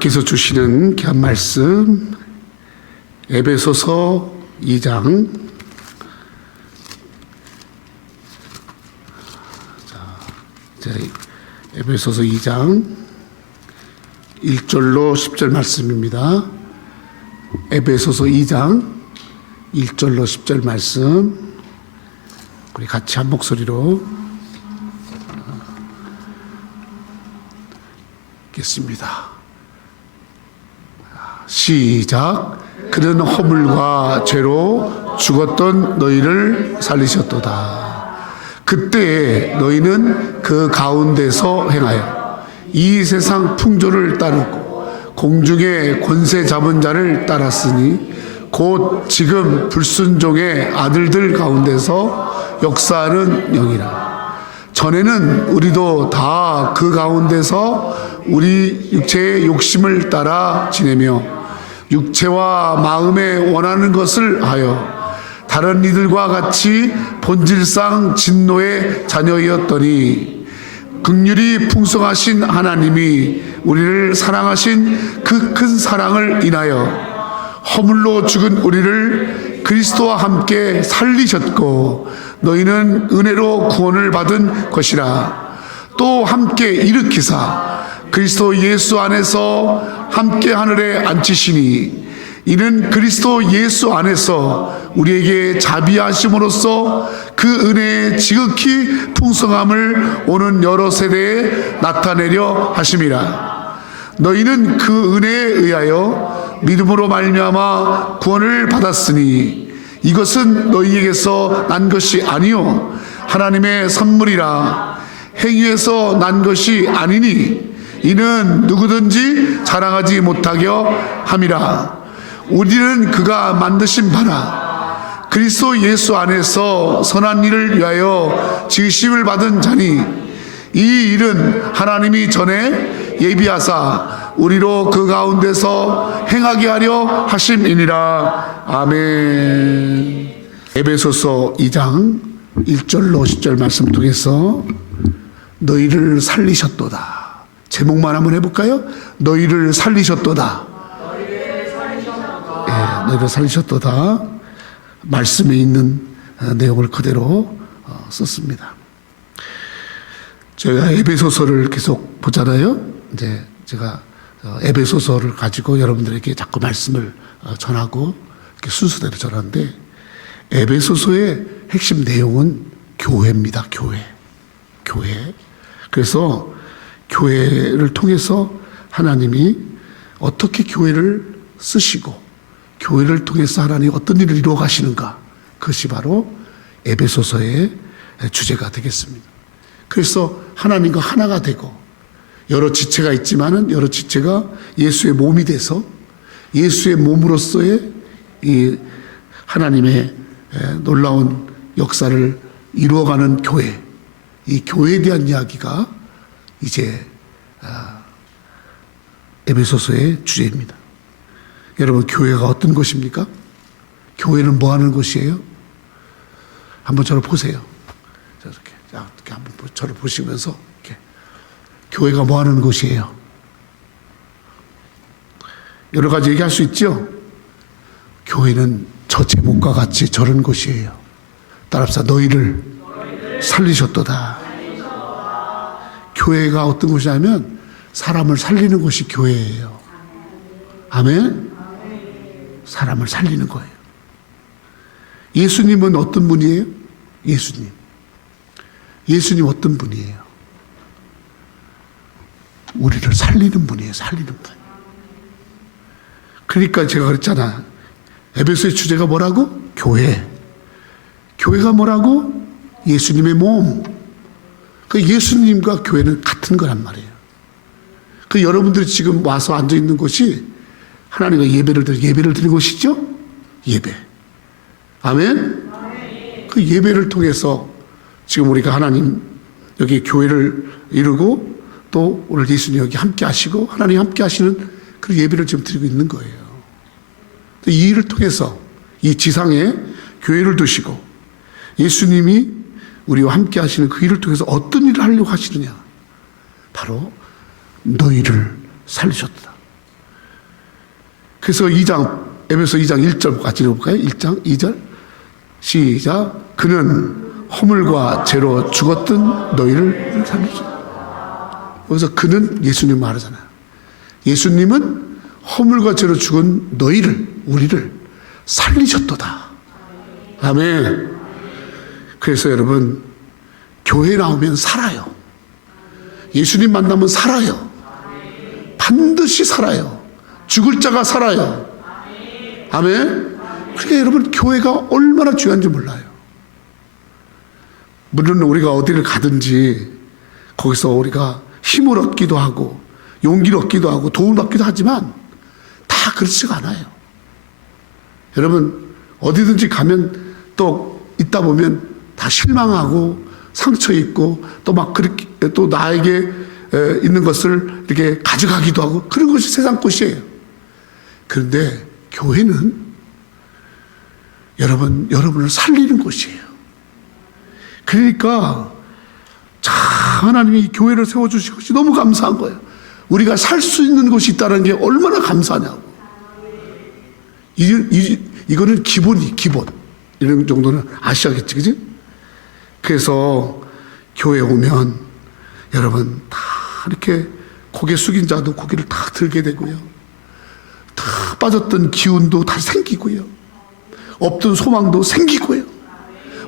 께서 주시는 귀한 말씀 에베소서 2장 에베소서 2장 1절로 10절 말씀입니다. 에베소서 2장 1절로 10절 말씀 우리 같이 한 목소리로 읽겠습니다. 시작. 그는 허물과 죄로 죽었던 너희를 살리셨도다. 그때에 너희는 그 가운데서 행하여 이 세상 풍조를 따르고 공중의 권세 잡은 자를 따랐으니 곧 지금 불순종의 아들들 가운데서 역사하는 영이라. 전에는 우리도 다 그 가운데서 우리 육체의 욕심을 따라 지내며 육체와 마음에 원하는 것을 하여 다른 이들과 같이 본질상 진노의 자녀이었더니 긍휼이 풍성하신 하나님이 우리를 사랑하신 그 큰 사랑을 인하여 허물로 죽은 우리를 그리스도와 함께 살리셨고 너희는 은혜로 구원을 받은 것이라. 또 함께 일으키사 그리스도 예수 안에서 함께 하늘에 앉히시니 이는 그리스도 예수 안에서 우리에게 자비하심으로써 그 은혜의 지극히 풍성함을 오는 여러 세대에 나타내려 하심이라. 너희는 그 은혜에 의하여 믿음으로 말미암아 구원을 받았으니 이것은 너희에게서 난 것이 아니요 하나님의 선물이라. 행위에서 난 것이 아니니 이는 누구든지 자랑하지 못하게 함이라. 우리는 그가 만드신 바라 그리스도 예수 안에서 선한 일을 위하여 지으심을 받은 자니 이 일은 하나님이 전에 예비하사 우리로 그 가운데서 행하게 하려 하심이니라. 아멘. 에베소서 2장 1절로 10절 말씀 통해서 너희를 살리셨도다. 제목만 한번 해볼까요? 너희를 살리셨도다. 너희를 살리셨도다. 말씀에 있는 내용을 그대로 썼습니다. 제가 에베소서를 계속 보잖아요. 이제 제가 에베소서를 가지고 여러분들에게 자꾸 말씀을 전하고 이렇게 순서대로 전하는데 에베소서의 핵심 내용은 교회입니다. 교회. 그래서 교회를 통해서 하나님이 어떻게 교회를 쓰시고 교회를 통해서 하나님이 어떤 일을 이루어 가시는가, 그것이 바로 에베소서의 주제가 되겠습니다. 그래서 하나님과 하나가 되고 여러 지체가 있지만은 여러 지체가 예수의 몸이 돼서 예수의 몸으로서의 이 하나님의 놀라운 역사를 이루어가는 교회, 이 교회에 대한 이야기가 이제 에베소서의 주제입니다. 여러분, 교회가 어떤 것입니까? 교회는 뭐 하는 것이에요? 한번 저를 보세요. 이렇게 한번 저를 보시면서 이렇게. 교회가 뭐 하는 것이에요? 여러 가지 얘기할 수 있죠? 교회는 저 제목과 같이 저런 것이에요. 따라합시다. 너희를 살리셨도다. 교회가 어떤 것이냐면 사람을 살리는 것이 교회예요. 아멘? 사람을 살리는 거예요. 예수님은 어떤 분이에요? 예수님 어떤 분이에요? 우리를 살리는 분이에요. 살리는 분. 그러니까 제가 그랬잖아. 에베소의 주제가 뭐라고? 교회. 교회가 뭐라고? 예수님의 몸. 그 예수님과 교회는 같은 거란 말이에요. 그 여러분들이 지금 와서 앉아 있는 곳이 하나님과 예배를 드리는 곳이죠? 예배. 아멘? 그 예배를 통해서 지금 우리가 하나님 여기 교회를 이루고 또 오늘 예수님 여기 함께 하시고 하나님 함께 하시는 그 예배를 지금 드리고 있는 거예요. 이 일을 통해서 이 지상에 교회를 두시고 예수님이 우리와 함께 하시는 그 일을 통해서 어떤 일을 하려고 하시느냐? 바로 너희를 살리셨다. 그래서 에베소 2장 1절 같이 읽어볼까요? 1장 2절 시작. 그는 허물과 죄로 죽었던 너희를 살리셨다. 여기서 그는 예수님 말하잖아요. 예수님은 허물과 죄로 죽은 우리를 살리셨도다. 아멘. 그래서 여러분, 교회 나오면 살아요. 예수님 만나면 살아요. 반드시 살아요. 죽을 자가 살아요. 아멘. 그러니까 여러분, 교회가 얼마나 중요한지 몰라요. 물론 우리가 어디를 가든지 거기서 우리가 힘을 얻기도 하고 용기를 얻기도 하고 도움을 받기도 하지만 다 그렇지가 않아요. 여러분, 어디든지 가면 또 있다 보면 다 실망하고 상처 있고 또 막 그렇게 또 나에게 있는 것을 이렇게 가져가기도 하고 그런 것이 세상 것이에요. 그런데 교회는 여러분을 살리는 곳이에요. 그러니까 하나님이 교회를 세워주신 것이 너무 감사한 거예요. 우리가 살 수 있는 곳이 있다는 게 얼마나 감사하냐고. 이거는 기본이 기본. 이런 정도는 아셔야겠지, 그지? 그래서 교회 오면 여러분 다 이렇게 고개 숙인 자도 고개를 다 들게 되고요. 다 빠졌던 기운도 다 생기고요. 없던 소망도 생기고요.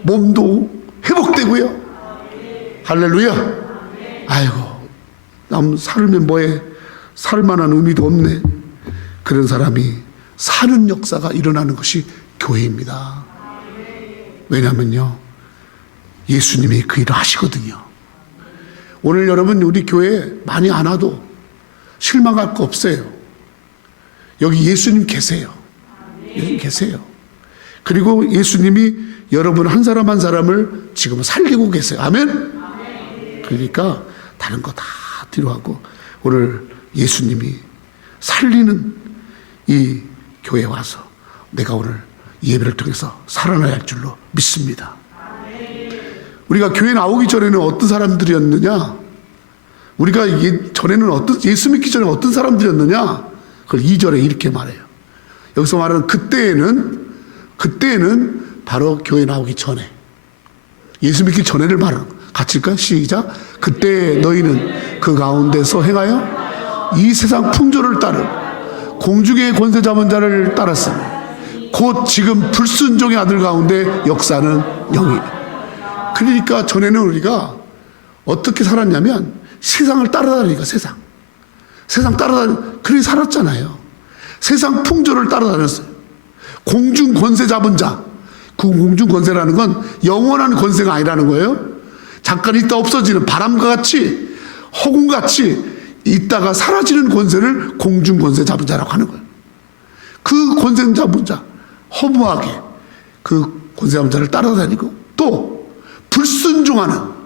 몸도 회복되고요. 할렐루야. 아이고, 남 살면 뭐해? 살 만한 의미도 없네. 그런 사람이 사는 역사가 일어나는 것이 교회입니다. 왜냐면요, 예수님이 그 일을 하시거든요. 오늘 여러분 우리 교회 많이 안 와도 실망할 거 없어요. 여기 예수님 계세요. 예수님 계세요. 그리고 예수님이 여러분 한 사람 한 사람을 지금 살리고 계세요. 아멘. 그러니까 다른 거 다 뒤로 하고 오늘 예수님이 살리는 이 교회에 와서 내가 오늘 예배를 통해서 살아나야 할 줄로 믿습니다. 우리가 교회 나오기 전에는 어떤 사람들이었느냐? 우리가 전에는 예수 믿기 전에 어떤 사람들이었느냐? 그걸 2절에 이렇게 말해요. 여기서 말하는 그때는 바로 교회 나오기 전에, 예수 믿기 전에를 말하는 거예요. 같이 읽을까요? 시작. 그때 너희는 그 가운데서 행하여 이 세상 풍조를 따르고 공중의 권세 잡은 자를 따랐으니 곧 지금 불순종의 아들 가운데 역사는 영이라. 그러니까 전에는 우리가 어떻게 살았냐면 세상을 따라다니니까 세상 따라다니 그렇게 살았잖아요. 세상 풍조를 따라다녔어요. 공중 권세 잡은 자, 그 공중 권세라는 건 영원한 권세가 아니라는 거예요. 잠깐 있다 없어지는 바람과 같이 허공같이 있다가 사라지는 권세를 공중 권세 잡은 자라고 하는 거예요. 그 권세 잡은 자, 허무하게 그 권세 잡은 자를 따라다니고 또 불순종하는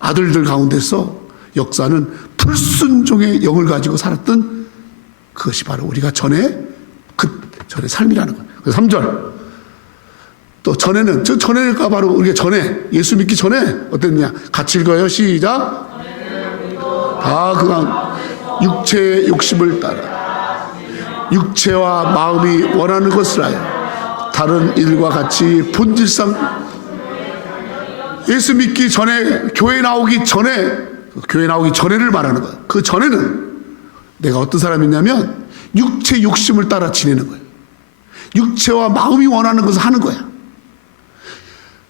아들들 가운데서 역사는 불순종의 영을 가지고 살았던 그것이 바로 우리가 전에 삶이라는 거예요. 그래서 3절. 또 전에가 바로 우리가 전에, 예수 믿기 전에 어땠냐? 같이 읽어요. 시작. 다 그간 육체의 욕심을 따라 육체와 마음이 원하는 것을 하여 다른 일과 같이 본질상 예수 믿기 전에, 교회 나오기 전에를 말하는 거예요. 그 전에는 내가 어떤 사람이냐면 육체 욕심을 따라 지내는 거예요. 육체와 마음이 원하는 것을 하는 거야.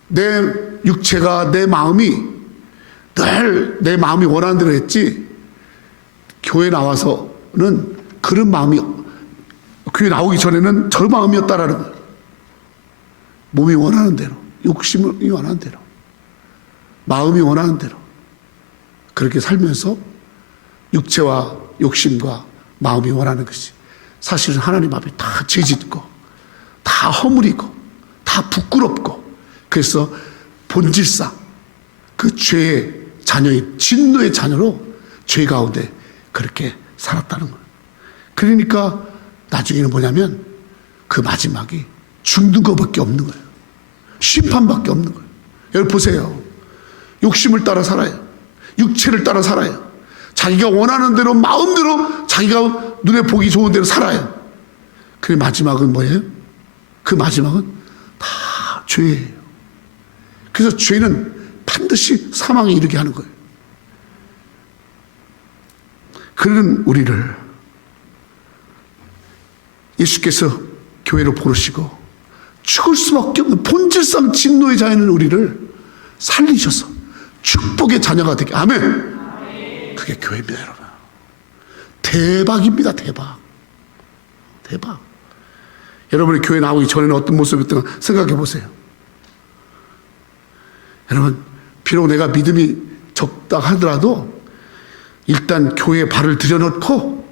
내 육체가 내 마음이 늘 내 마음이 원하는 대로 했지, 교회 나와서는 그런 마음이, 교회 나오기 전에는 저 마음이었다라는 거예요. 몸이 원하는 대로, 욕심이 원하는 대로, 마음이 원하는 대로 그렇게 살면서 육체와 욕심과 마음이 원하는 것이 사실은 하나님 앞에 다 죄짓고 다 허물이고 다 부끄럽고, 그래서 본질상 그 죄의 자녀인 진노의 자녀로 죄 가운데 그렇게 살았다는 거예요. 그러니까 나중에는 뭐냐면 그 마지막이 죽는 것밖에 없는 거예요. 심판밖에 없는 거예요. 여러분 보세요. 욕심을 따라 살아요. 육체를 따라 살아요. 자기가 원하는 대로 마음대로 자기가 눈에 보기 좋은 대로 살아요. 그 마지막은 뭐예요? 그 마지막은 다 죄예요. 그래서 죄는 반드시 사망에 이르게 하는 거예요. 그런 우리를 예수께서 교회로 부르시고 죽을 수밖에 없는 본질상 진노의 자에는 우리를 살리셔서 축복의 자녀가 되게. 아멘. 그게 교회입니다, 여러분. 대박입니다, 대박. 대박. 여러분이 교회 나오기 전에는 어떤 모습이었던가 생각해 보세요. 여러분, 비록 내가 믿음이 적다 하더라도 일단 교회에 발을 들여놓고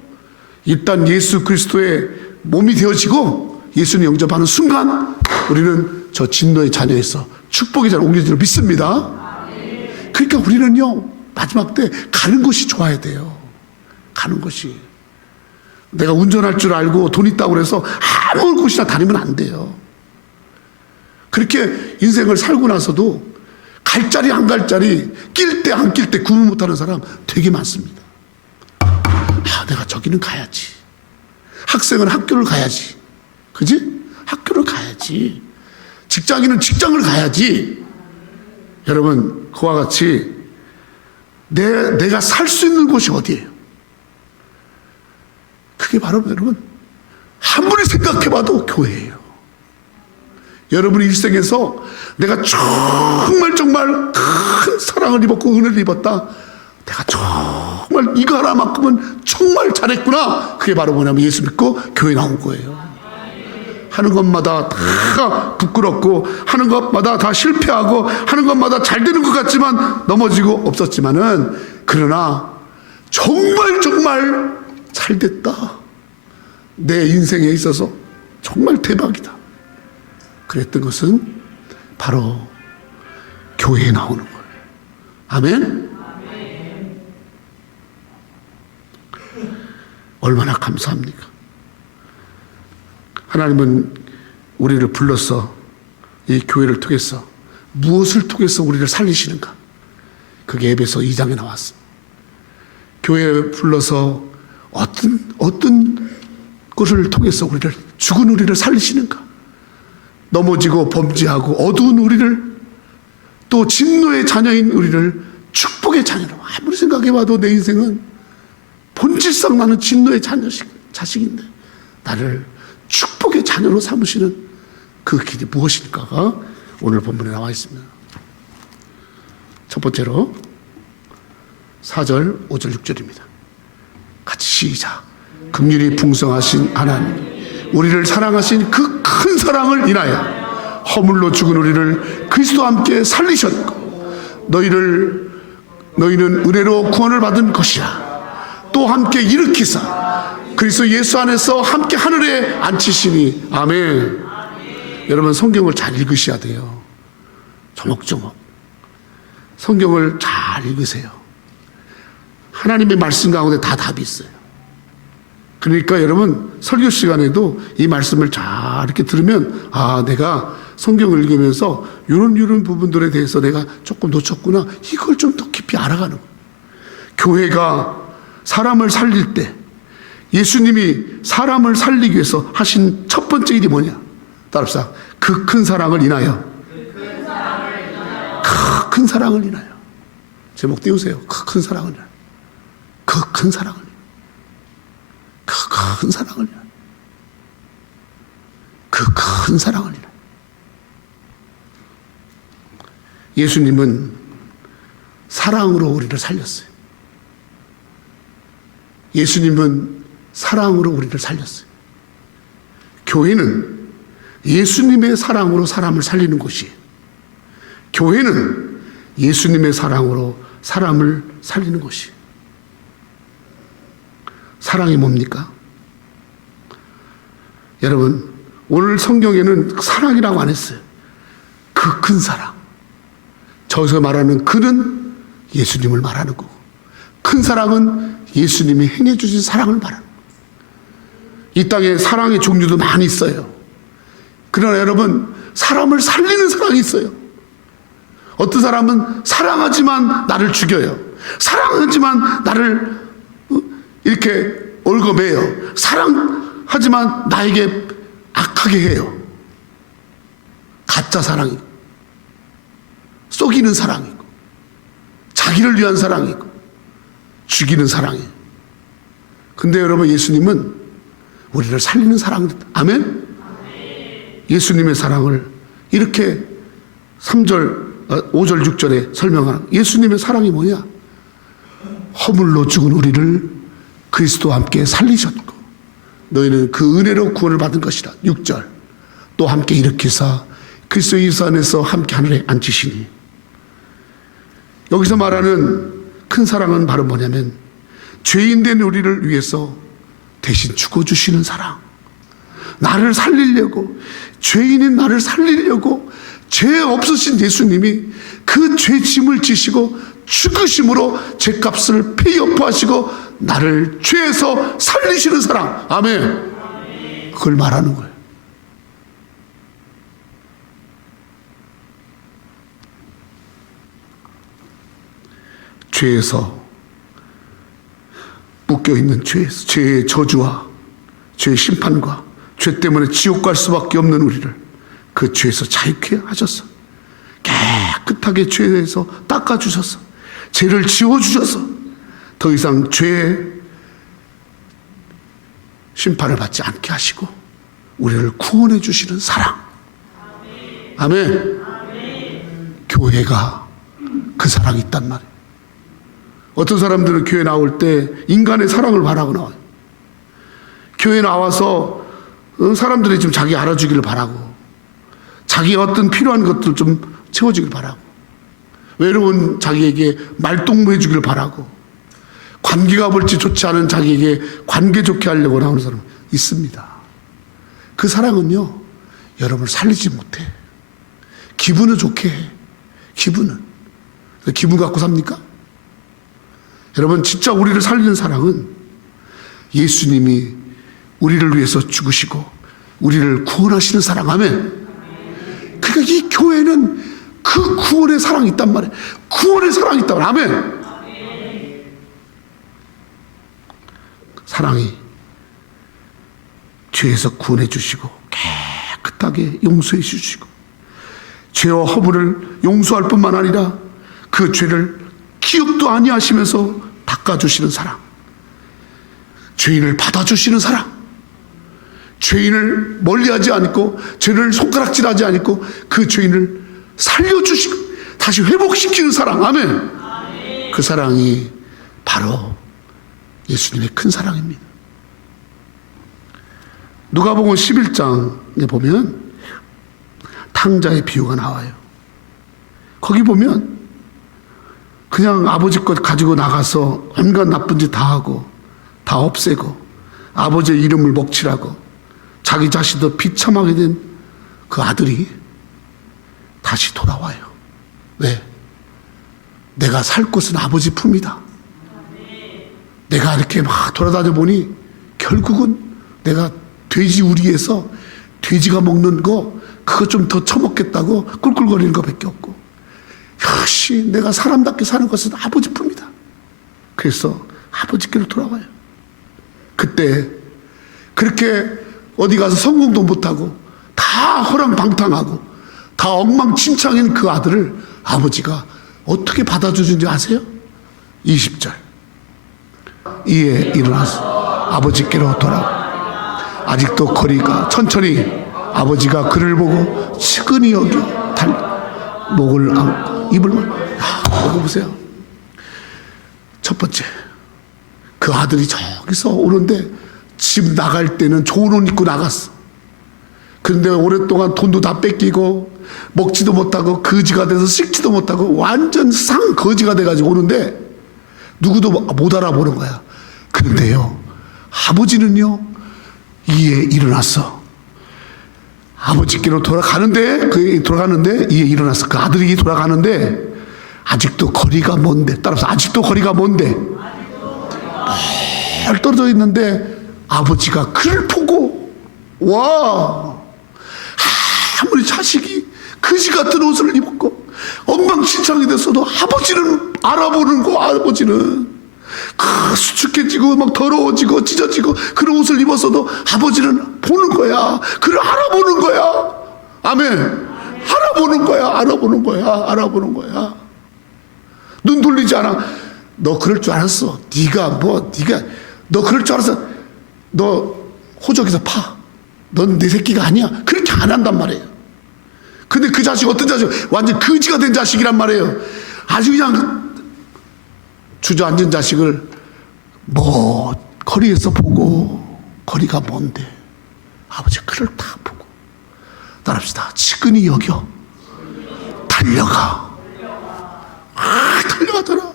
일단 예수 그리스도의 몸이 되어지고 예수님 영접하는 순간 우리는 저 진노의 자녀에서 축복의 자녀로 옮겨지는 믿습니다. 그러니까 우리는요, 마지막 때 가는 곳이 좋아야 돼요. 가는 곳이. 내가 운전할 줄 알고 돈 있다고 그래서 아무 곳이나 다니면 안 돼요. 그렇게 인생을 살고 나서도 갈 자리 안 갈 자리, 낄 때 안 낄 때 구분 못하는 사람 되게 많습니다. 내가 저기는 가야지. 학생은 학교를 가야지. 그지? 학교를 가야지. 직장인은 직장을 가야지. 여러분, 그와 같이 내가 살 수 있는 곳이 어디예요? 그게 바로 여러분, 한 분이 생각해봐도 교회예요. 여러분의 일생에서 내가 정말 큰 사랑을 입었고 은혜를 입었다. 내가 정말 이거 하나만큼은 정말 잘했구나. 그게 바로 뭐냐면 예수 믿고 교회 나온 거예요. 하는 것마다 다 부끄럽고 하는 것마다 다 실패하고 하는 것마다 잘 되는 것 같지만 넘어지고 없었지만은 그러나 정말 잘 됐다. 내 인생에 있어서 정말 대박이다. 그랬던 것은 바로 교회에 나오는 거예요. 아멘? 얼마나 감사합니까? 하나님은 우리를 불러서 이 교회를 통해서 무엇을 통해서 우리를 살리시는가? 그게 에베소 2장에 나왔습니다. 교회에 불러서 어떤 것을 통해서 죽은 우리를 살리시는가? 넘어지고 범죄하고 어두운 우리를, 또 진노의 자녀인 우리를 축복의 자녀로. 아무리 생각해봐도 내 인생은 본질상 나는 진노의 자식인데 나를 축복의 자녀로 삼으시는 그 길이 무엇일까가 오늘 본문에 나와 있습니다. 첫 번째로 4절, 5절, 6절입니다. 같이 시작. 긍휼이 풍성하신 하나님, 우리를 사랑하신 그 큰 사랑을 인하여 허물로 죽은 우리를 그리스도와 함께 살리셨고 너희는 은혜로 구원을 받은 것이라. 또 함께 일으키사 그리스도 예수 안에서 함께 하늘에 앉히시니. 아멘. 여러분, 성경을 잘 읽으셔야 돼요. 조목조목 성경을 잘 읽으세요. 하나님의 말씀 가운데 다 답이 있어요. 그러니까 여러분, 설교 시간에도 이 말씀을 잘 이렇게 들으면 내가 성경을 읽으면서 이런 부분들에 대해서 내가 조금 놓쳤구나, 이걸 좀 더 깊이 알아가는 거예요. 교회가 사람을 살릴 때 예수님이 사람을 살리기 위해서 하신 첫 번째 일이 뭐냐? 따라합시다. 그 큰 사랑을 인하여. 그 큰 사랑을 인하여. 제목 띄우세요. 그 큰 사랑을 인하여. 그 큰 사랑을 인하여. 그 큰 사랑을 인하여. 그 큰 사랑을 인하여. 예수님은 사랑으로 우리를 살렸어요. 예수님은 사랑으로 우리를 살렸어요. 교회는 예수님의 사랑으로 사람을 살리는 곳이에요. 교회는 예수님의 사랑으로 사람을 살리는 곳이에요. 사랑이 뭡니까? 여러분, 오늘 성경에는 사랑이라고 안 했어요. 그 큰 사랑. 저기서 말하는 그는 예수님을 말하는 거고, 큰 사랑은 예수님이 행해 주신 사랑을 말하는 거예요. 이 땅에 사랑의 종류도 많이 있어요. 그러나 여러분, 사람을 살리는 사랑이 있어요. 어떤 사람은 사랑하지만 나를 죽여요. 사랑하지만 나를 이렇게 얽어매요. 사랑하지만 나에게 악하게 해요. 가짜 사랑이고, 속이는 사랑이고, 자기를 위한 사랑이고, 죽이는 사랑이에요. 근데 여러분, 예수님은 우리를 살리는 사랑입니다. 아멘? 예수님의 사랑을 이렇게 3절, 5절, 6절에 설명하는, 예수님의 사랑이 뭐냐? 허물로 죽은 우리를 그리스도와 함께 살리셨고 너희는 그 은혜로 구원을 받은 것이라. 6절, 또 함께 일으키사 그리스도 예수 안에서 함께 하늘에 앉히시니. 여기서 말하는 큰 사랑은 바로 뭐냐면 죄인된 우리를 위해서 대신 죽어주시는 사랑. 나를 살리려고, 죄인인 나를 살리려고 죄 없으신 예수님이 그 죄 짐을 지시고 죽으심으로 죄값을 페이오프하시고 나를 죄에서 살리시는 사랑. 아멘. 그걸 말하는 거예요. 죄에서 묶여있는 죄의 저주와 죄의 심판과 죄 때문에 지옥 갈 수밖에 없는 우리를 그 죄에서 자유케 하셔서 깨끗하게 죄에서 닦아주셔서 죄를 지워주셔서 더 이상 죄의 심판을 받지 않게 하시고 우리를 구원해 주시는 사랑. 아멘. 교회가 그 사랑이 있단 말이에요. 어떤 사람들은 교회 나올 때 인간의 사랑을 바라고 나와요. 교회 나와서 사람들이 좀 자기 알아주기를 바라고, 자기 어떤 필요한 것들 좀 채워주길 바라고, 외로운 자기에게 말동무해 주길 바라고, 관계가 볼지 좋지 않은 자기에게 관계 좋게 하려고 나오는 사람 있습니다. 그 사랑은요, 여러분을 살리지 못해. 기분은 좋게 해. 기분 갖고 삽니까? 여러분, 진짜 우리를 살리는 사랑은 예수님이 우리를 위해서 죽으시고 우리를 구원하시는 사랑. 아멘. 그러니까 이 교회는 그 구원의 사랑이 있단 말이에요. 구원의 사랑이 있단 말이에요. 아멘. 사랑이 죄에서 구원해 주시고 깨끗하게 용서해 주시고 죄와 허물을 용서할 뿐만 아니라 그 죄를 기억도 아니하시면서 닦아주시는 사랑. 죄인을 받아주시는 사랑. 죄인을 멀리하지 않고 죄를 손가락질하지 않고 그 죄인을 살려주시고 다시 회복시키는 사랑. 아멘. 그 사랑이 바로 예수님의 큰 사랑입니다. 누가복음 11장에 보면 탕자의 비유가 나와요. 거기 보면 그냥 아버지 것 가지고 나가서 온갖 나쁜 짓 다 하고 다 없애고 아버지의 이름을 먹칠하고 자기 자신도 비참하게 된 그 아들이 다시 돌아와요. 왜? 내가 살 곳은 아버지 품이다. 내가 이렇게 막 돌아다녀 보니 결국은 내가 돼지 우리에서 돼지가 먹는 거 그거 좀 더 처먹겠다고 꿀꿀거리는 것밖에 없고, 역시 내가 사람답게 사는 것은 아버지 품이다. 그래서 아버지께로 돌아와요. 그때 그렇게 어디 가서 성공도 못하고 다 허랑방탕하고 다 엉망진창인 그 아들을 아버지가 어떻게 받아주는지 아세요? 20절. 이에 일어나서 아버지께로 돌아와 아직도 거리가 천천히 아버지가 그를 보고 측은히 여겨 목을 안고 입을 먹어보세요. 첫 번째, 그 아들이 저기서 오는데 집 나갈 때는 좋은 옷 입고 나갔어. 그런데 오랫동안 돈도 다 뺏기고 먹지도 못하고 거지가 돼서 씻지도 못하고 완전 상 거지가 돼가지고 오는데 누구도 못 알아보는 거야. 그런데요, 아버지는요 이에 일어났어. 아버지께로 돌아가는데 이에 일어났어. 그 아들이 돌아가는데 아직도 거리가 먼데, 따라서 아직도 거리가 먼데 멀 떨어져 있는데 아버지가 그를 보고, 와, 아무리 자식이 거지 같은 옷을 입었고 엉망진창이 됐어도 아버지는 알아보는 거. 아버지는 수축해지고 막 더러워지고 찢어지고 그런 옷을 입었어도 아버지는 보는 거야. 그를 알아보는 거야. 아멘. 알아보는 거야. 알아보는 거야. 알아보는 거야. 눈 돌리지 않아. 너 그럴 줄 알았어. 너 그럴 줄 알았어. 너 호적에서 파. 넌 내 새끼가 아니야. 그렇게 안 한단 말이에요. 근데 그 자식 어떤 자식? 완전 거지가 된 자식이란 말이에요. 아주 그냥 주저앉은 자식을 거리에서 보고, 거리가 먼데 아버지 그를 다 보고 따라합시다. 측은히 여겨 달려가. 달려가더라.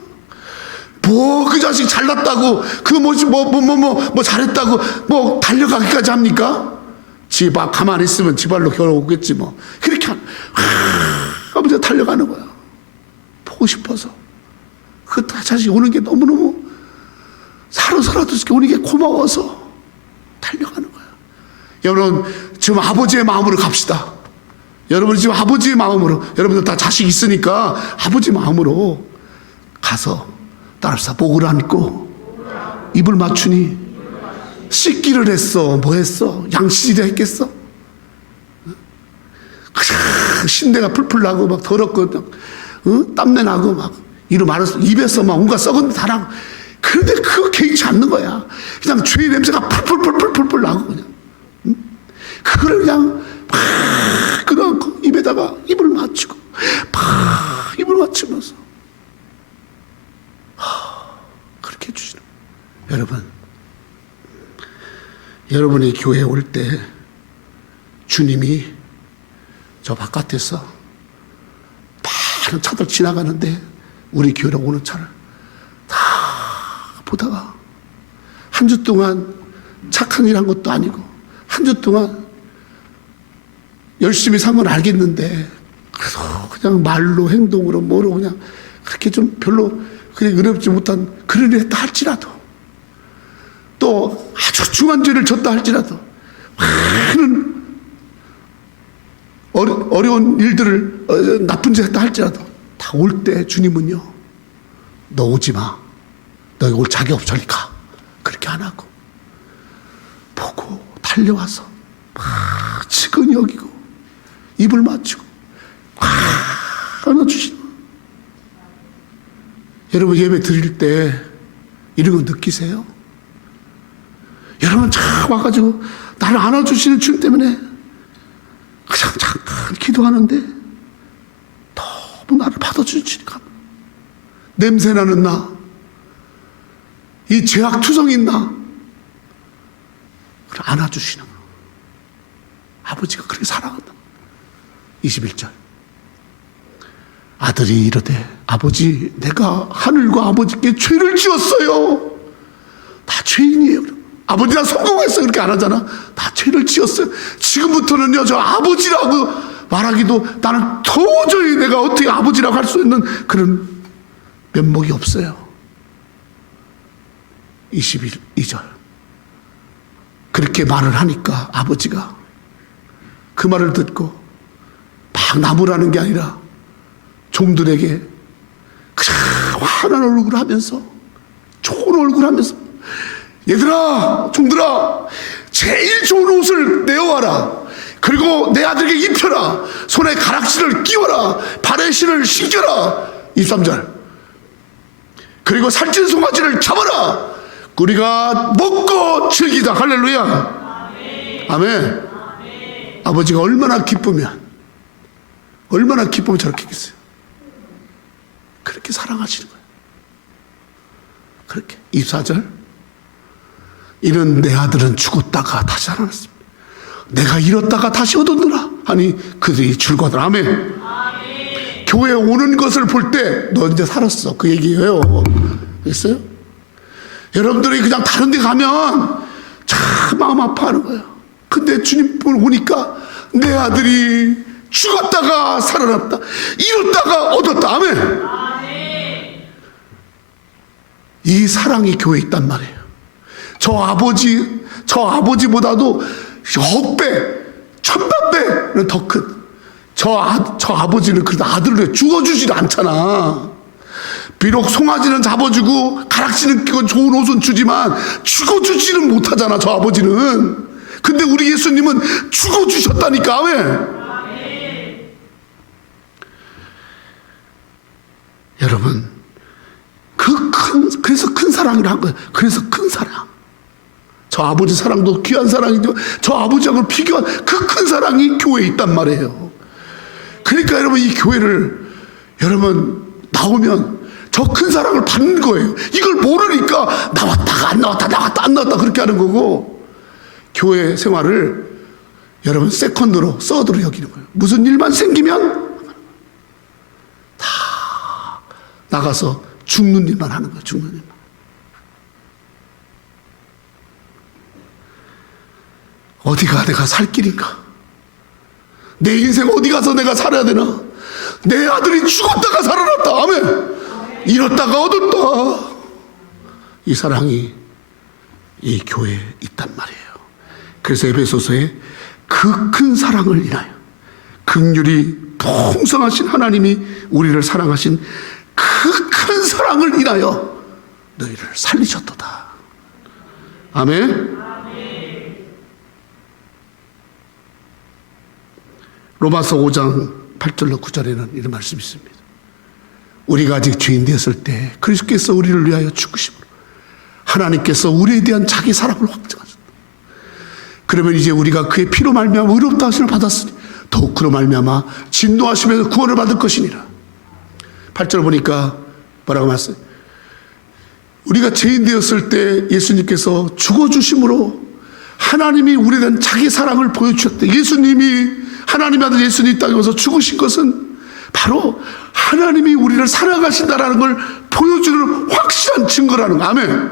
그 자식 잘났다고 잘했다고 달려가기까지 합니까? 집 가만히 있으면 집 발로 겨우겠지 뭐. 그렇게 아버지가 달려가는 거야. 보고 싶어서. 그 자식이 오는 게 너무너무 살아서라도 오는 게 고마워서 달려가는 거야. 여러분 지금 아버지의 마음으로 갑시다. 여러분 지금 아버지의 마음으로, 여러분들 다 자식 있으니까 아버지 마음으로 가서 따라서 목을 안고 입을 맞추니 씻기를 했어. 뭐 했어? 양치질을 했겠어? 신내가 풀풀 나고 막 더럽고 땀내 나고 막 이름 알았어. 입에서 막 온갖 썩은 데 다 나고. 그런데 그거 개의치 않는 거야. 그냥 죄의 냄새가 풀풀 나고 그냥. 그걸 그냥 막 끌어안고 입에다가 입을 맞추고 막 입을 맞추면서 그렇게 해주시는 거예요. 여러분이 교회에 올 때 주님이 저 바깥에서 많은 차들 지나가는데 우리 교회로 오는 차를 다 보다가 한 주 동안 착한 일 한 것도 아니고 한 주 동안 열심히 산 건 알겠는데 그래도 그냥 말로 행동으로 뭐로 그냥 그렇게 좀 별로 그냥 의롭지 못한 그런 일 했다 할지라도 또 아주 중한 죄를 졌다 할지라도 많은 어려운 일들을 나쁜 짓 했다 할지라도 다 올 때 주님은요, 너 오지 마. 너 올 자격 없으니 가. 그렇게 안 하고 보고 달려와서 막 측은히 여기고 입을 맞추고 막 안아주시는. 여러분 예배 드릴 때 이런 거 느끼세요? 여러분 참 와가지고 나를 안아주시는 주님 때문에 그냥 잠깐 기도하는데 너무 나를 받아주시니까 냄새나는 나, 이 죄악투성인 나 그걸 안아주시는 거예요. 아버지가 그렇게 사랑한다. 21절 아들이 이르되 아버지 내가 하늘과 아버지께 죄를 지었어요. 다 죄인이에요. 아버지 나 성공했어 그렇게 안 하잖아. 다 죄를 지었어요. 지금부터는요 저 아버지라고 말하기도 나는 도저히 내가 어떻게 아버지라고 할 수 있는 그런 면목이 없어요. 22절 그렇게 말을 하니까 아버지가 그 말을 듣고 막 나무라는 게 아니라 종들에게 그냥 환한 얼굴 하면서 좋은 얼굴 하면서 얘들아 종들아 제일 좋은 옷을 내어와라. 그리고 내 아들에게 입혀라. 손에 가락실을 끼워라. 발에 신을 신겨라. 23절 그리고 살찐 송아지를 잡아라. 우리가 먹고 즐기자. 할렐루야. 아멘. 아버지가 얼마나 기쁘면 저렇게 했겠어요. 그렇게 사랑하시는 거예요. 그렇게. 24절 이는 내 아들은 죽었다가 다시 살아났습니다. 내가 잃었다가 다시 얻었노라 하니 그들이 즐거워하더라. 아멘. 교회에 오는 것을 볼 때 너 이제 살았어 그 얘기예요. 알겠어요? 여러분들이 그냥 다른 데 가면 참 마음 아파하는 거예요. 근데 주님 오니까 내 아들이 죽었다가 살아났다, 잃었다가 얻었다. 아멘. 이 사랑이 교회에 있단 말이에요. 저 아버지보다도 억배, 천만배는 더 큰 저 아버지는 그래도 아들을 죽어주지도 않잖아. 비록 송아지는 잡아주고 가락지는 끼고 좋은 옷은 주지만 죽어주지는 못하잖아, 저 아버지는. 근데 우리 예수님은 죽어주셨다니까. 왜? 여러분, 그래서 큰 사랑을 한 거예요. 그래서 큰 사랑. 저 아버지 사랑도 귀한 사랑이지만 저 아버지하고 비교한 그 큰 사랑이 교회에 있단 말이에요. 그러니까 여러분, 이 교회를 여러분 나오면 저 큰 사랑을 받는 거예요. 이걸 모르니까 나왔다가 안 나왔다, 나왔다 안 나왔다 그렇게 하는 거고, 교회 생활을 여러분 세컨드로, 서드로 여기는 거예요. 무슨 일만 생기면 다 나가서 죽는 일만 하는 거예요. 죽는 일만. 어디가 내가 살 길인가? 내 인생 어디 가서 내가 살아야 되나? 내 아들이 죽었다가 살아났다. 아멘. 잃었다가 얻었다. 이 사랑이 이 교회에 있단 말이에요. 그래서 에베소서에 그 큰 사랑을 인하여 긍휼이 풍성하신 하나님이 우리를 사랑하신 그 큰 사랑을 인하여 너희를 살리셨도다. 아멘. 로마서 5장 8절로 9절에는 이런 말씀이 있습니다. 우리가 아직 죄인 되었을 때 그리스도께서 우리를 위하여 죽으심으로 하나님께서 우리에 대한 자기 사랑을 확증하셨다. 그러면 이제 우리가 그의 피로 말미암아 의롭다 하심을 받았으니 더욱 그로 말미암아 진노하시면서 구원을 받을 것이니라. 8절 보니까 뭐라고 말씀해요? 우리가 죄인 되었을 때 예수님께서 죽어주심으로 하나님이 우리에 대한 자기 사랑을 보여주셨대. 예수님이, 하나님의 아들 예수님이 땅에 와서 죽으신 것은 바로 하나님이 우리를 사랑하신다라는 걸 보여주는 확실한 증거라는 거. 아멘.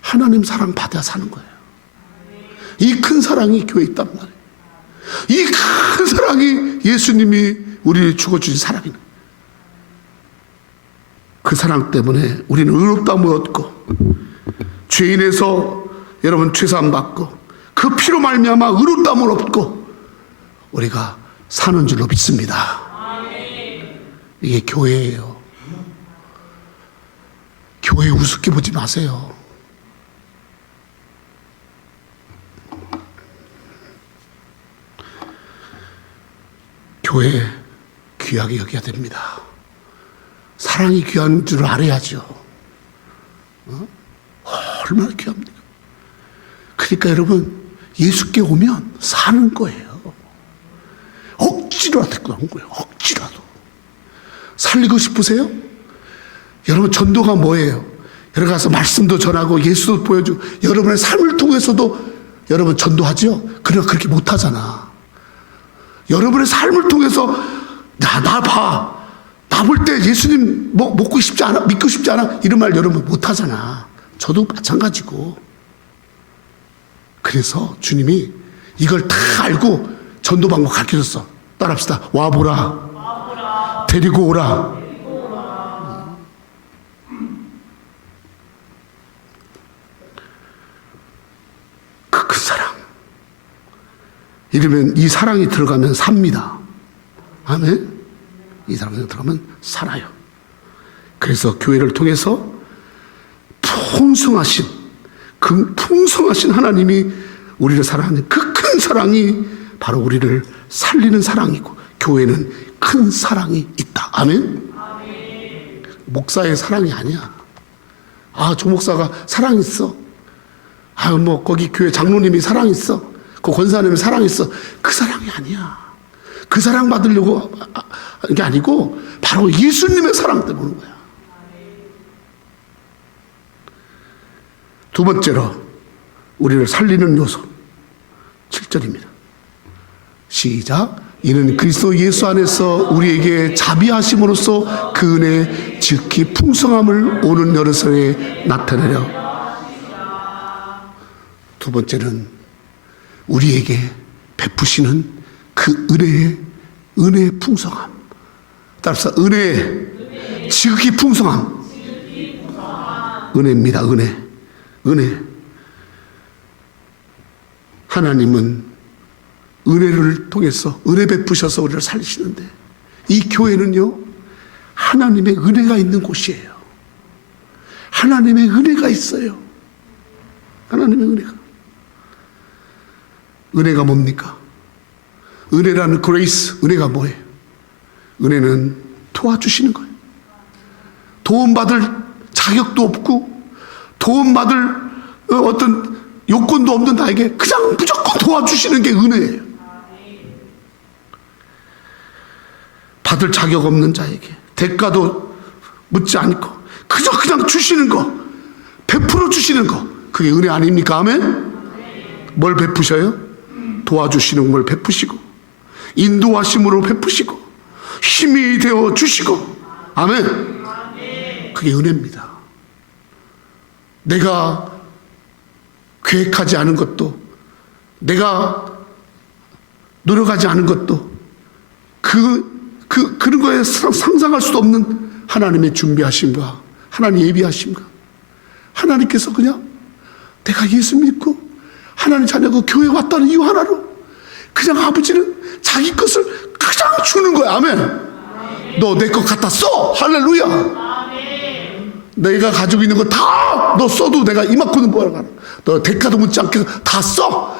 하나님 사랑 받아 사는 거예요. 이 큰 사랑이 교회에 있단 말이에요. 이 큰 사랑이 예수님이 우리를 죽어주신 사랑이네. 그 사랑 때문에 우리는 의롭다함을 얻고 죄인에서 여러분 죄사함 받고 그 피로 말미암아 의롭다함을 얻고 우리가 사는 줄로 믿습니다. 이게 교회예요. 교회 우습게 보지 마세요. 교회 귀하게 여겨야 됩니다. 사랑이 귀한 줄 알아야죠. 얼마나 귀합니까? 그러니까 여러분, 예수께 오면 사는 거예요. 억지로라도 그런 거예요. 억지라도. 살리고 싶으세요? 여러분, 전도가 뭐예요? 여러 가서 말씀도 전하고 예수도 보여주고 여러분의 삶을 통해서도 여러분 전도하죠? 그러나 그렇게 못하잖아. 여러분의 삶을 통해서 나 봐. 나 볼 때 예수님 먹고 싶지 않아? 믿고 싶지 않아? 이런 말 여러분 못하잖아. 저도 마찬가지고. 그래서 주님이 이걸 다 알고 전도 방법 가르쳐줬어. 따라합시다. 와보라. 데리고 오라. 그 큰 사랑. 이러면 이 사랑이 들어가면 삽니다. 아멘. 이 사랑이 들어가면 살아요. 그래서 교회를 통해서 풍성하신 하나님이 우리를 사랑하는 그 큰 사랑이 바로 우리를 살리는 사랑이고, 교회는 큰 사랑이 있다. 아멘. 목사의 사랑이 아니야. 아, 조 목사가 사랑 있어. 아, 뭐 거기 교회 장로님이 사랑 있어. 그 권사님이 사랑 있어. 그 사랑이 아니야. 그 사랑 받으려고 하는 게 아니고 바로 예수님의 사랑 때문에 오는 거야. 두 번째로 우리를 살리는 요소 7절입니다. 시작. 이는 그리스도 예수 안에서 우리에게 자비하심으로써 그 은혜 즉히 풍성함을 오는 여러 세에 나타내려. 두 번째는 우리에게 베푸시는 그 은혜의 풍성함. 따라서 은혜 지극히 풍성함. 은혜입니다. 은혜. 하나님은 은혜를 통해서 은혜 베푸셔서 우리를 살리시는데, 이 교회는요 하나님의 은혜가 있는 곳이에요. 하나님의 은혜가 있어요. 하나님의 은혜가. 은혜가 뭡니까? 은혜라는 그레이스, 은혜가 뭐예요? 은혜는 도와주시는 거예요. 도움받을 자격도 없고 도움받을 어떤 요건도 없는 나에게 그냥 무조건 도와주시는 게 은혜예요. 받을 자격 없는 자에게 대가도 묻지 않고 그냥 주시는 거, 베풀어 주시는 거, 그게 은혜 아닙니까? 아멘? 뭘 베푸셔요? 도와주시는 걸 베푸시고 인도하심으로 베푸시고 힘이 되어 주시고, 아멘. 그게 은혜입니다. 내가 계획하지 않은 것도, 내가 노력하지 않은 것도 그런 거에 상상할 수도 없는 하나님의 준비하심과 하나님 예비하심과 하나님께서 그냥 내가 예수 믿고 하나님 자녀가 교회 왔다는 이유 하나로 그냥 아버지는 자기 것을 그냥 주는 거야. 아멘. 너 내 것 갖다 써. 할렐루야. 내가 가지고 있는 거 다 너 써도 내가 이만큼은 뭐라고 하나. 너 대가도 묻지 않게 다 써.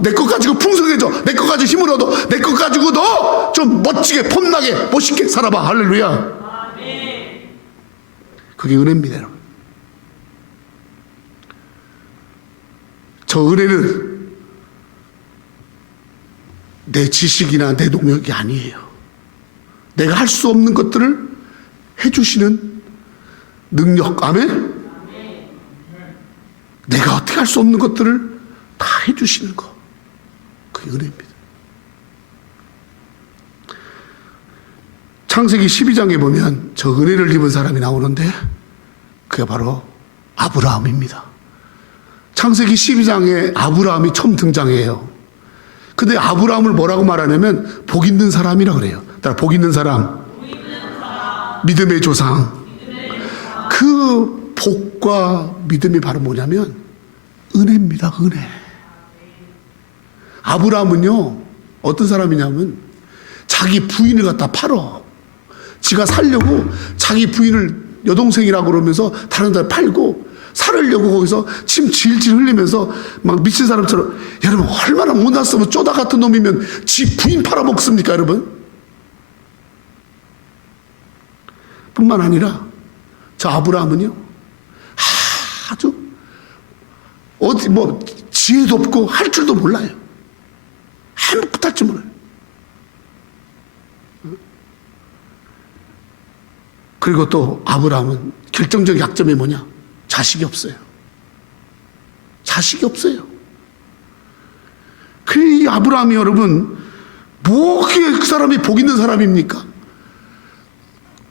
내 것 가지고 풍성해져. 내 것 가지고 힘을 얻어. 내 것 가지고 너 좀 멋지게 폼나게 멋있게 살아봐. 할렐루야. 그게 은혜입니다, 여러분. 저 은혜는 내 지식이나 내 능력이 아니에요. 내가 할 수 없는 것들을 해주시는 능력. 아멘? 내가 어떻게 할 수 없는 것들을 다 해주시는 거. 그게 은혜입니다. 창세기 12장에 보면 저 은혜를 입은 사람이 나오는데 그게 바로 아브라함입니다. 창세기 12장에 아브라함이 처음 등장해요. 근데 아브라함을 뭐라고 말하냐면 복 있는 사람이라 그래요. 복 있는 사람, 믿음의 조상. 그 복과 믿음이 바로 뭐냐면 은혜입니다. 은혜. 아브라함은요 어떤 사람이냐면 자기 부인을 갖다 팔어. 지가 살려고 자기 부인을 여동생이라고 그러면서 다른 데 팔고 살으려고 거기서 침 질질 흘리면서 막 미친 사람처럼. 여러분 얼마나 못났으면 쪼다 같은 놈이면 지 부인 팔아먹습니까 여러분? 뿐만 아니라 저 아브라함은요 아주 어디 뭐 지혜도 없고 할 줄도 몰라요. 아무것도 할 줄 몰라요. 그리고 또 아브라함은 결정적 약점이 뭐냐? 자식이 없어요. 자식이 없어요. 그 이 아브라함이 여러분 뭐기에 그 사람이 복 있는 사람입니까?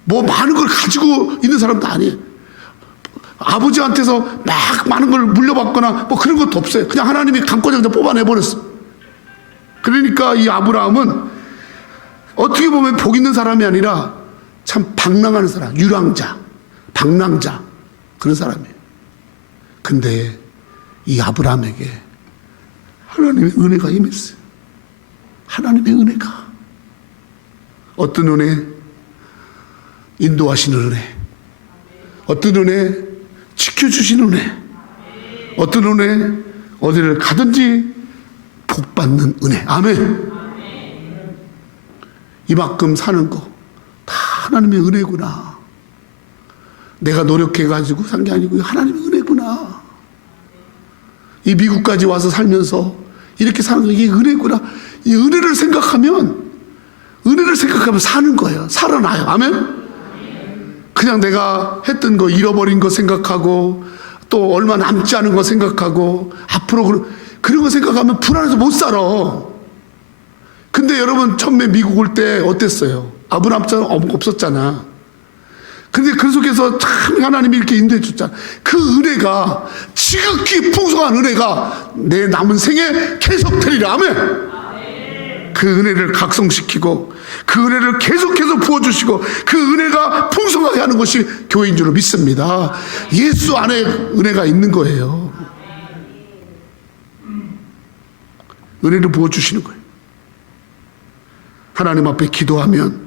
뭐 많은 걸 가지고 있는 사람도 아니에요. 아버지한테서 막 많은 걸 물려받거나 뭐 그런 것도 없어요. 그냥 하나님이 강권장자 뽑아내버렸어. 그러니까 이 아브라함은 어떻게 보면 복 있는 사람이 아니라 참 방랑하는 사람, 유랑자, 방랑자, 그런 사람이에요. 근데 이 아브라함에게 하나님의 은혜가 임했어요. 하나님의 은혜가. 어떤 은혜? 인도하시는 은혜. 어떤 은혜? 지켜주시는 은혜. 어떤 은혜? 어디를 가든지 복받는 은혜. 아멘. 이만큼 사는 거 다 하나님의 은혜구나. 내가 노력해가지고 산 게 아니고 하나님의 은혜구나. 이 미국까지 와서 살면서 이렇게 사는 거 이게 은혜구나. 이 은혜를 생각하면 사는 거예요. 살아나요. 아멘. 그냥 내가 했던 거 잃어버린 거 생각하고 또 얼마 남지 않은 거 생각하고 앞으로 그런 거 생각하면 불안해서 못 살아. 근데 여러분 처음에 미국 올 때 어땠어요? 아브라함처럼 없었잖아. 근데 그 속에서 참 하나님이 이렇게 인도해 줬잖아. 그 은혜가 지극히 풍성한 은혜가 내 남은 생에 계속되리라. 아멘. 그 은혜를 각성시키고 그 은혜를 계속해서 부어주시고 그 은혜가 풍성하게 하는 것이 교회인 줄 믿습니다. 예수 안에 은혜가 있는 거예요. 은혜를 부어주시는 거예요. 하나님 앞에 기도하면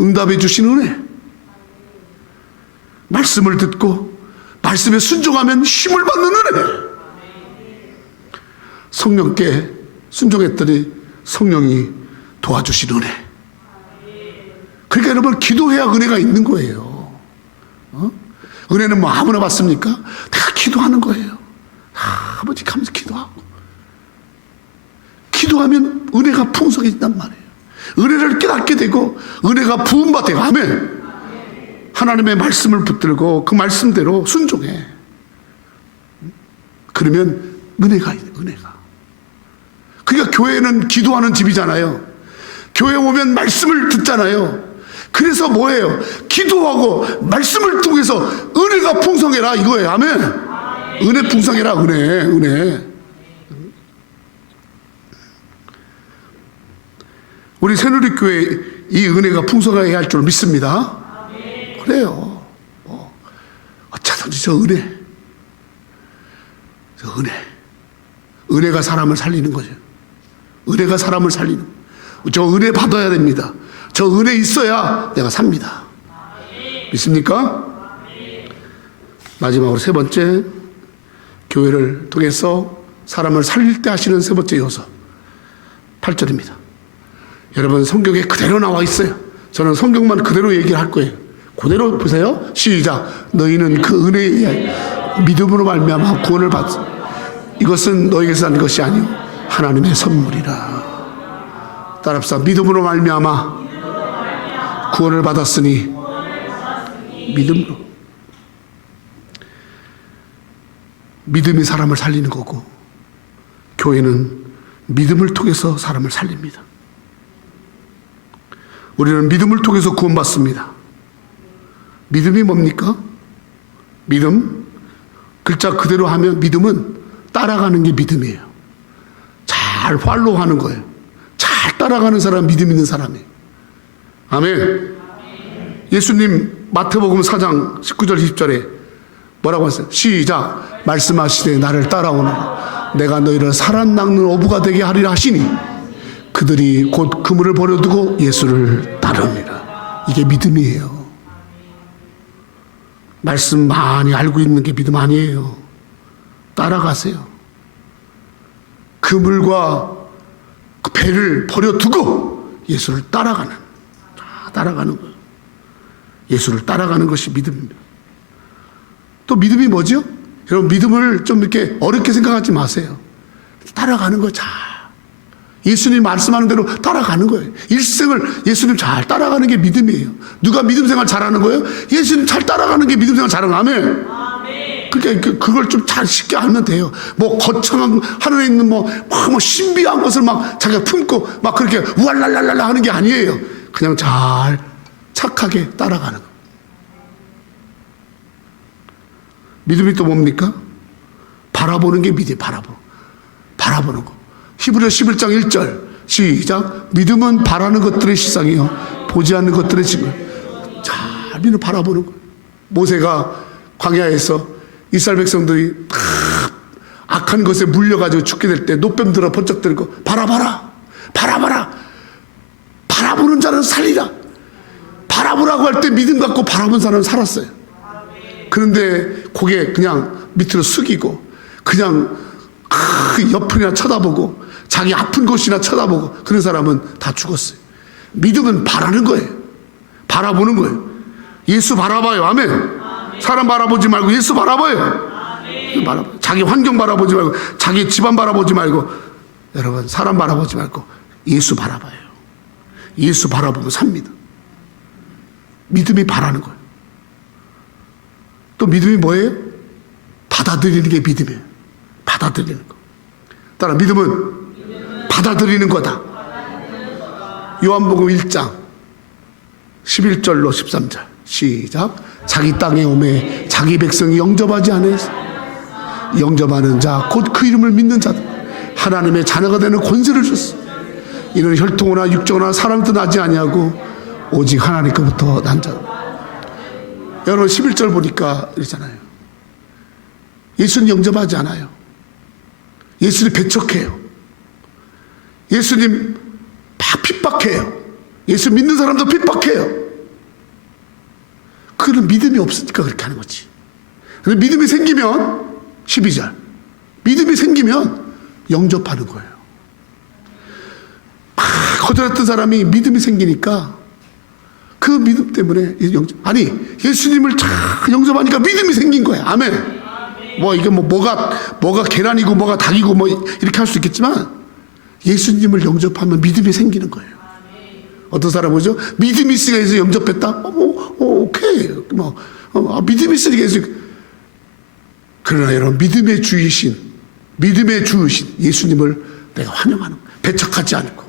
응답해 주시는 은혜. 말씀을 듣고 말씀에 순종하면 힘을 받는 은혜. 성령께 순종했더니 성령이 도와주신 은혜. 그러니까 여러분, 기도해야 은혜가 있는 거예요. 은혜는 뭐 아무나 받습니까? 다 기도하는 거예요. 아버지 하면서 기도하고. 기도하면 은혜가 풍성해진단 말이에요. 은혜를 깨닫게 되고 은혜가 부음받아요. 아멘. 하나님의 말씀을 붙들고 그 말씀대로 순종해. 그러면 은혜가 있어요. 은혜가. 그러니까 교회는 기도하는 집이잖아요. 교회 오면 말씀을 듣잖아요. 그래서 뭐예요? 기도하고 말씀을 통해서 은혜가 풍성해라 이거예요. 아멘. 은혜 풍성해라. 은혜. 우리 새누리교회 이 은혜가 풍성해야 할 줄 믿습니다. 그래요. 어쩌든지 저 은혜가 사람을 살리는 거죠. 은혜가 사람을 살리는. 저 은혜 받아야 됩니다. 저 은혜 있어야 내가 삽니다. 믿습니까? 마지막으로 세 번째, 교회를 통해서 사람을 살릴 때 하시는 세 번째 요소 8절입니다. 여러분, 성경에 그대로 나와 있어요. 저는 성경만 그대로 얘기를 할 거예요. 그대로 보세요. 시작. 너희는 그 은혜에 의하여 믿음으로 말미암아 구원을 받. 이것은 너에게서 난 것이 아니요 하나님의 선물이라. 따라합시다. 믿음으로 말미암아 구원을 받았으니 믿음으로. 믿음이 사람을 살리는 거고, 교회는 믿음을 통해서 사람을 살립니다. 우리는 믿음을 통해서 구원받습니다. 믿음이 뭡니까? 믿음, 글자 그대로 하면 믿음은 따라가는 게 믿음이에요. 잘 팔로우하는 거예요. 잘 따라가는 사람, 믿음 있는 사람이에요. 아멘. 예수님 마태복음 4장 19절 20절에 뭐라고 하세요? 시작. 말씀하시되 나를 따라오너라 내가 너희를 사람 낚는 어부가 되게 하리라 하시니 그들이 곧 그물을 버려두고 예수를 따르니라. 이게 믿음이에요. 말씀 많이 알고 있는 게 믿음 아니에요. 따라가세요. 그물과 그 배를 버려두고 예수를 따라가는 거예요. 예수를 따라가는 것이 믿음입니다. 또 믿음이 뭐죠? 여러분, 믿음을 좀 이렇게 어렵게 생각하지 마세요. 따라가는 거예요. 잘. 예수님 말씀하는 대로 따라가는 거예요. 일생을 예수님 잘 따라가는 게 믿음이에요. 누가 믿음 생활 잘하는 거예요? 예수님 잘 따라가는 게 믿음 생활 잘하는 거예요. 아멘. 그러니까 그걸 좀 잘 쉽게 알면 돼요. 뭐 거창한 하늘에 있는 뭐 신비한 것을 막 자기가 품고 막 그렇게 우알랄랄랄라 하는 게 아니에요. 그냥 잘 착하게 따라가는 거예요. 믿음이 또 뭡니까? 바라보는 게 믿음이에요. 바라보는 거. 히브리서 11장 1절 시작. 믿음은 바라는 것들의 실상이요 보지 않는 것들의 증거. 잘 믿음 바라보는 거. 모세가 광야에서 이스라엘 백성들이 다 악한 것에 물려가지고 죽게 될 때 노뱀 들어 번쩍 들고 바라보는 자는 살리라. 바라보라고 할 때 믿음 갖고 바라본 사람은 살았어요. 그런데 고개 그냥 밑으로 숙이고 그냥 옆이나 쳐다보고 자기 아픈 곳이나 쳐다보고 그런 사람은 다 죽었어요. 믿음은 바라는 거예요. 바라보는 거예요. 예수 바라봐요. 아멘. 사람 바라보지 말고 예수 바라봐요. 자기 환경 바라보지 말고 자기 집안 바라보지 말고 여러분 사람 바라보지 말고 예수 바라봐요. 예수 바라보고 삽니다. 믿음이 바라는 거예요. 또 믿음이 뭐예요? 받아들이는 게 믿음이에요. 받아들이는 거. 따라 믿음은 받아들이는 거다. 요한복음 1장 11절로 13절 시작. 자기 땅에 오매 자기 백성이 영접하지 않아서 영접하는 자 곧 그 이름을 믿는 자들 하나님의 자녀가 되는 권세를 줬어. 이는 혈통이나 육정이나 사람도 나지 아니하고 오직 하나님께부터 난 자. 여러분 11절 보니까 이러잖아요. 예수는 영접하지 않아요. 예수님 배척해요. 예수님 막 핍박해요. 예수 믿는 사람도 핍박해요. 그런 믿음이 없으니까 그렇게 하는 거지. 근데 믿음이 생기면 12절 믿음이 생기면 영접하는 거예요. 막 거절했던 사람이 믿음이 생기니까 그 믿음 때문에 아니 예수님을 쫙 영접하니까 믿음이 생긴 거야. 아멘. 뭐 이게 뭐가 계란이고 뭐가 닭이고 뭐 이렇게 할 수 있겠지만 예수님을 영접하면 믿음이 생기는 거예요. 어떤 사람 보죠? 믿음이 있으니까 예수 영접했다. 오케이. 믿음이 있으니까 예수. 그러나 여러분 믿음의 주이신 예수님을 내가 환영하는 거예요. 배척하지 않고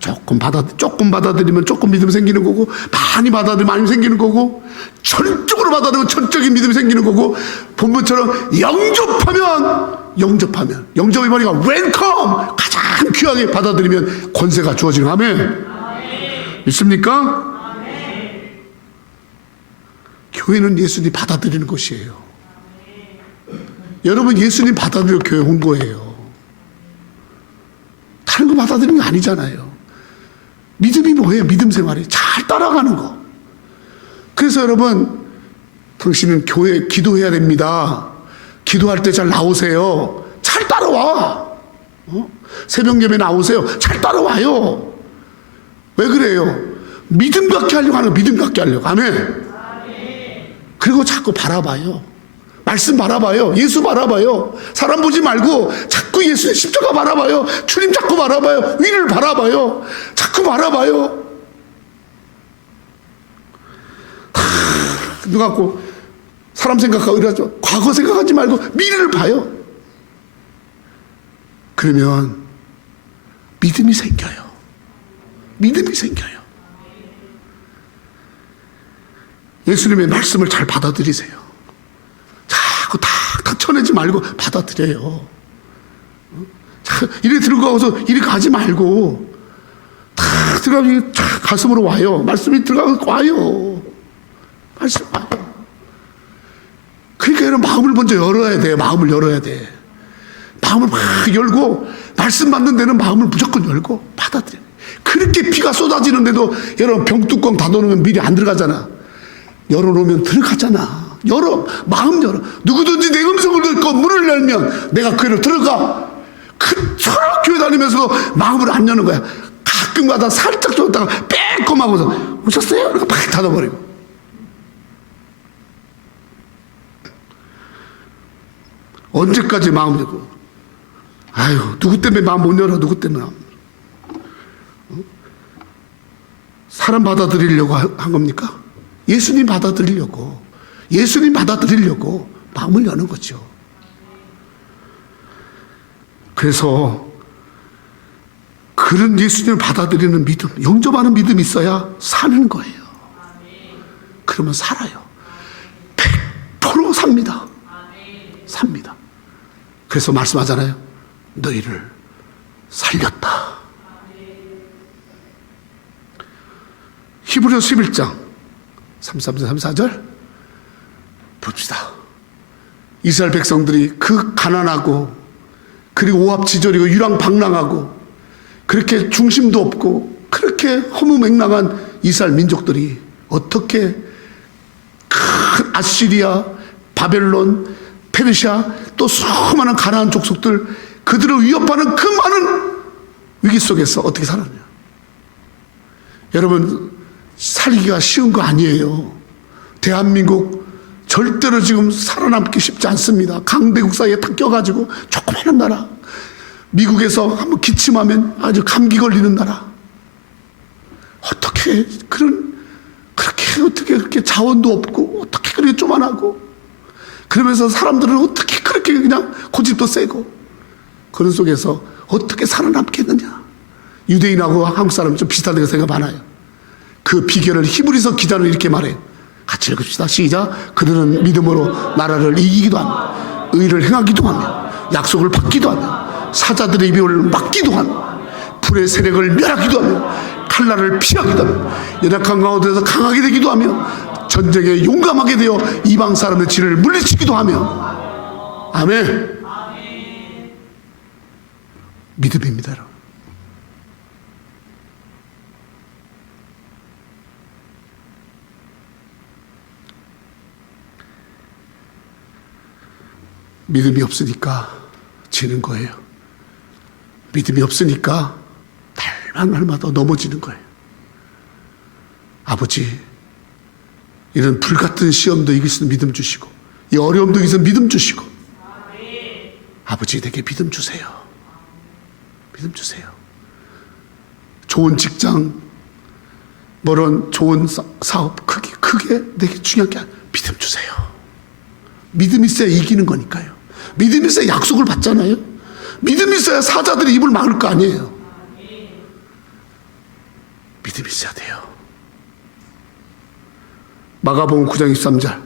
조금 받아들이면 조금 믿음 생기는 거고, 많이 받아들이면 많이 생기는 거고, 전적으로 받아들이면 전적인 믿음이 생기는 거고, 본문처럼 영접이 뭐니까 웰컴 가장 귀하게 받아들이면 권세가 주어지는. 아멘. 믿습니까? 교회는 예수님 받아들이는 것이에요. 여러분 예수님 받아들여 교회 온 거예요. 다른 거 받아들이는 게 아니잖아요. 믿음이 뭐예요? 믿음 생활이 잘 따라가는 거. 그래서 여러분 당신은 교회 기도해야 됩니다. 기도할 때 잘 나오세요. 잘 따라와. 새벽 예배 나오세요. 잘 따라와요. 왜 그래요? 믿음 갖게 하려고 하는 거. 믿음 갖게 하려고. 아멘. 그리고 자꾸 바라봐요. 말씀 바라봐요. 예수 바라봐요. 사람 보지 말고 자꾸 예수의 십자가 바라봐요. 주님 자꾸 바라봐요. 위를 바라봐요. 자꾸 바라봐요. 눈 감고 사람 생각하고 이러죠. 과거 생각하지 말고 미래를 봐요. 그러면 믿음이 생겨요. 믿음이 생겨요. 예수님의 말씀을 잘 받아들이세요. 자꾸 탁탁 쳐내지 말고 받아들여요. 이리 들어가서 이리 가지 말고 탁 들어가면 가슴으로 와요. 말씀이 들어가서 와요. 말씀 와요. 그러니까 여러분 마음을 먼저 열어야 돼요. 마음을 열어야 돼. 마음을 막 열고 말씀 받는 데는 마음을 무조건 열고 받아들여요. 그렇게 피가 쏟아지는데도 여러분 병뚜껑 닫아놓으면 미리 안 들어가잖아. 열어놓으면 들어가잖아. 마음 열어. 누구든지 내 음성을 듣고 문을 열면 내가 그 교회로 들어가. 그처럼 교회 다니면서도 마음을 안 여는 거야. 가끔가다 살짝 줬다가 빼꼼하고서 오셨어요? 이렇게 팍 닫아버리고. 언제까지 마음 열고. 아유, 누구 때문에 마음 못 열어. 누구 때문에 마음 열어. 사람 받아들이려고 한 겁니까? 예수님 받아들이려고 마음을 여는 거죠. 그래서 그런 예수님을 받아들이는 믿음, 영접하는 믿음이 있어야 사는 거예요. 그러면 살아요. 100% 삽니다. 삽니다. 그래서 말씀하잖아요. 너희를 살렸다. 히브리서 11장 33절 34절 봅시다. 이스라엘 백성들이 그 가난하고 그리고 오합지졸이고 유랑방랑하고 그렇게 중심도 없고 그렇게 허무맹랑한 이스라엘 민족들이 어떻게 큰 아시리아, 바벨론, 페르시아 또 수많은 가나안 족속들 그들을 위협하는 그 많은 위기 속에서 어떻게 살았냐. 여러분 살기가 쉬운 거 아니에요. 대한민국 절대로 지금 살아남기 쉽지 않습니다. 강대국 사이에 탁 껴가지고 조그마한 나라. 미국에서 한번 기침하면 아주 감기 걸리는 나라. 어떻게 그렇게 자원도 없고 어떻게 그렇게 조만하고 그러면서 사람들은 어떻게 그렇게 그냥 고집도 세고 그런 속에서 어떻게 살아남겠느냐. 유대인하고 한국 사람이 좀 비슷하다고 생각 많아요. 그 비결을 히브리서 기자는 이렇게 말해요. 같이 읽읍시다. 시작. 그들은 믿음으로 나라를 이기기도 하며 의를 행하기도 하며 약속을 받기도 하며 사자들의 입을 막기도 하며 불의 세력을 멸하기도 하며 칼날을 피하기도 하며 연약한 가운데서 강하게 되기도 하며 전쟁에 용감하게 되어 이방 사람의 진을 물리치기도 하며. 아멘. 믿음입니다, 여러분. 믿음이 없으니까 지는 거예요. 믿음이 없으니까 날마다 넘어지는 거예요. 아버지, 이런 불같은 시험도 이길 수 있는 믿음 주시고, 이 어려움도 이길 수 있는 믿음 주시고, 아버지 내게 믿음 주세요. 믿음 주세요. 좋은 직장, 뭐런 좋은 사업, 크게 내게 중요한 게 아니라 믿음 주세요. 믿음이 있어야 이기는 거니까요. 믿음이 있어야 약속을 받잖아요. 믿음이 있어야 사자들이 입을 막을 거 아니에요. 믿음이 있어야 돼요. 마가복음 9장 23절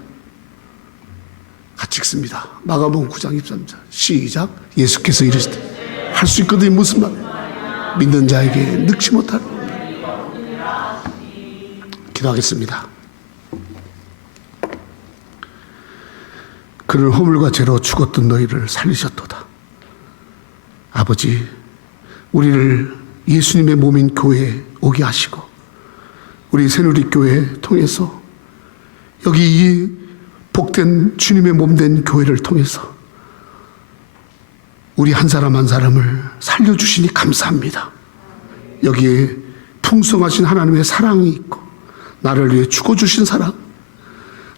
같이 읽습니다. 마가복음 9장 23절 시작. 예수께서 이르시되 할 수 있거든 무슨 말 믿는 자에게 늙지 못할 기도하겠습니다. 그는 허물과 죄로 죽었던 너희를 살리셨도다. 아버지, 우리를 예수님의 몸인 교회에 오게 하시고 우리 새누리교회 통해서 여기 이 복된 주님의 몸된 교회를 통해서 우리 한 사람 한 사람을 살려주시니 감사합니다. 여기에 풍성하신 하나님의 사랑이 있고 나를 위해 죽어주신 사랑,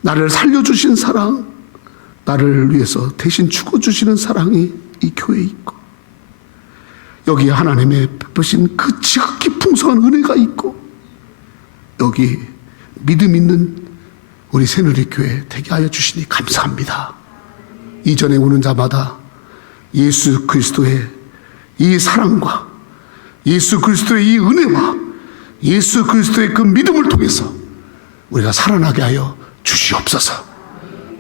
나를 살려주신 사랑, 나를 위해서 대신 죽어주시는 사랑이 이 교회에 있고 여기에 하나님의 베푸신 그 지극히 풍성한 은혜가 있고 여기 믿음 있는 우리 새누리교회 되게 하여 주시니 감사합니다. 이전에 오는 자마다 예수 그리스도의 이 사랑과 예수 그리스도의 이 은혜와 예수 그리스도의 그 믿음을 통해서 우리가 살아나게 하여 주시옵소서.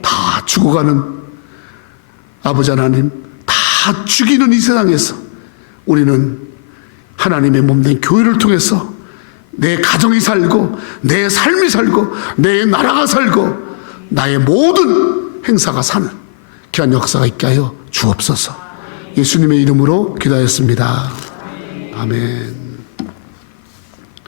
다 죽어가는 아버지 하나님, 다 죽이는 이 세상에서 우리는 하나님의 몸된 교회를 통해서 내 가정이 살고 내 삶이 살고 내 나라가 살고 나의 모든 행사가 사는 귀한 역사가 있게 하여 주옵소서. 예수님의 이름으로 기도하였습니다. 아멘.